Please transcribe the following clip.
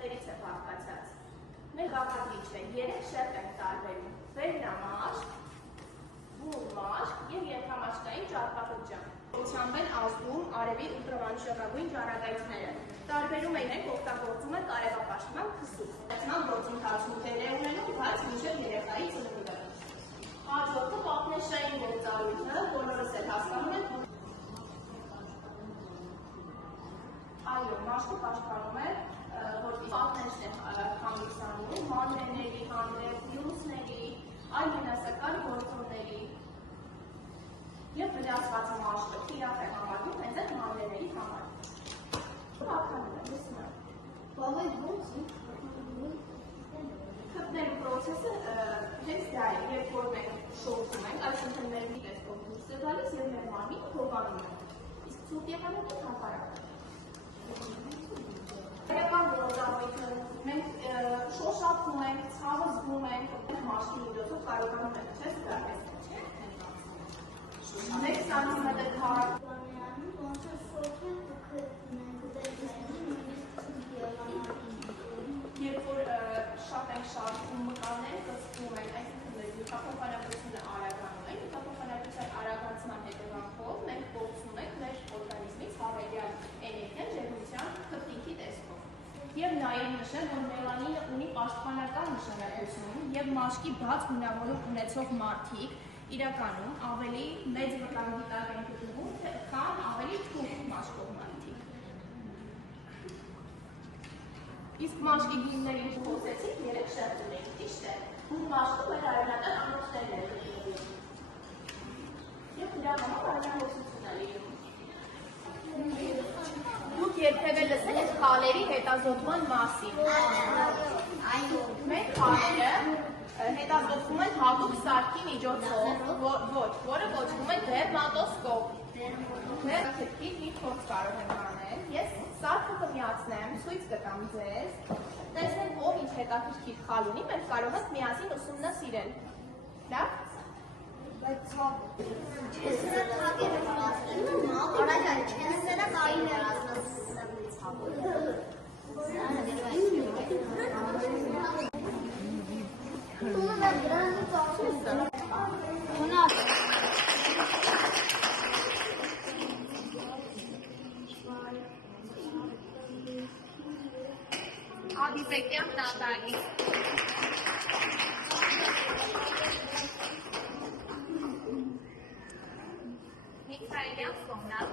շերտերից է բաղկացած։ Մեր բաղադրիչը 3 շերտ են տարբերում՝ վերնամաշկ, բուն մաշկ և ենթամաշկային ճարպակջան։ Ությամբ են ազդում արևի ուլտրամանուշակագույն ճառագայթները։ Տարբերում են իրենք օգտագործում են կարևապաշտման քսուկ։ Ստեղծման գործընթացում դեր է ունենում, բայց մինչև երեխայի ծնունդը։ Հաջորդը պատնեշային գործառույթը, բոլորս էլ հասկանում ենք։ Այո, մաշկը պաշտպանում է, որտեղ պատնեշն է հանդիսանում մանրեների հանդեպ, վիրուսների, այլ վնասակար գործոնների և վնասված մաշկը թիրախ է համարվում հենց այդ մանրեների համար։ Ականում է, լսնա։ Խփնելու պրոցեսը հենց դա է, երբ որ մենք շոյում ենք, այսինքն մեր մի տեսքով դուրս է գալիս և մեր մարմինը հովանում է։ Իսկ ցուրտ եղանակը հակառակը։ Իրական գործառույթը մենք շոշափում ենք, ցավը զգում ենք, մաշկի միջոցով կարողանում ենք չես դարձնել, չէ՞։ 1 սանտիմետր քառ։ Երբ որ շատ ենք շարժվում մկաններ, կծկում են, այսինքն նյութափոխանակությունը արագանում է, նյութափոխանակության արագացման հետևանքով մենք կորցնում ենք մեր օրգանիզմից հավելյալ էներգիան ջերմության խտիկի տեսքով։ Եվ նաև նշեմ, որ մելանինը ունի պաշտպանական նշանակություն և մաշկի բաց գունավորում ունեցող մարդիկ իրականում ավելի մեծ վտանգի տակ են գտնվում, քան ավելի թույլ մաշկող մարդիկ։ Իսկ մաշկի գույններին խոսեցիք 3 շերտներ, ճիշտ է։ Բուն մաշկը մեր արևնատար անոթներն է գտնվում։ Եվ դրա համար արևնահոսություն է լինում։ Դուք երբևէ լսել եք քալերի հետազոտման մասին։ Մեր քալերը հետազոտվում են հատուկ սարքի միջոցով, որը կոչվում է դերմատոսկոպ։ Դեռ մի փորձ կարող եմ անել։ Ես սարքը կմիացնեմ, ցույց կտամ ձեզ։ Տեսնենք ով ինչ հետաքրքիր քալ ունի, մենք կարող ենք միասին ուսումնասիրել։ Լավ։ Բայց ցավ։ Չես թագերը մասնում, առաջ չես նրա կային երազնացում ցավը։ Ադիպեկյան տատագի։ Միքայելյան Սոմնատ։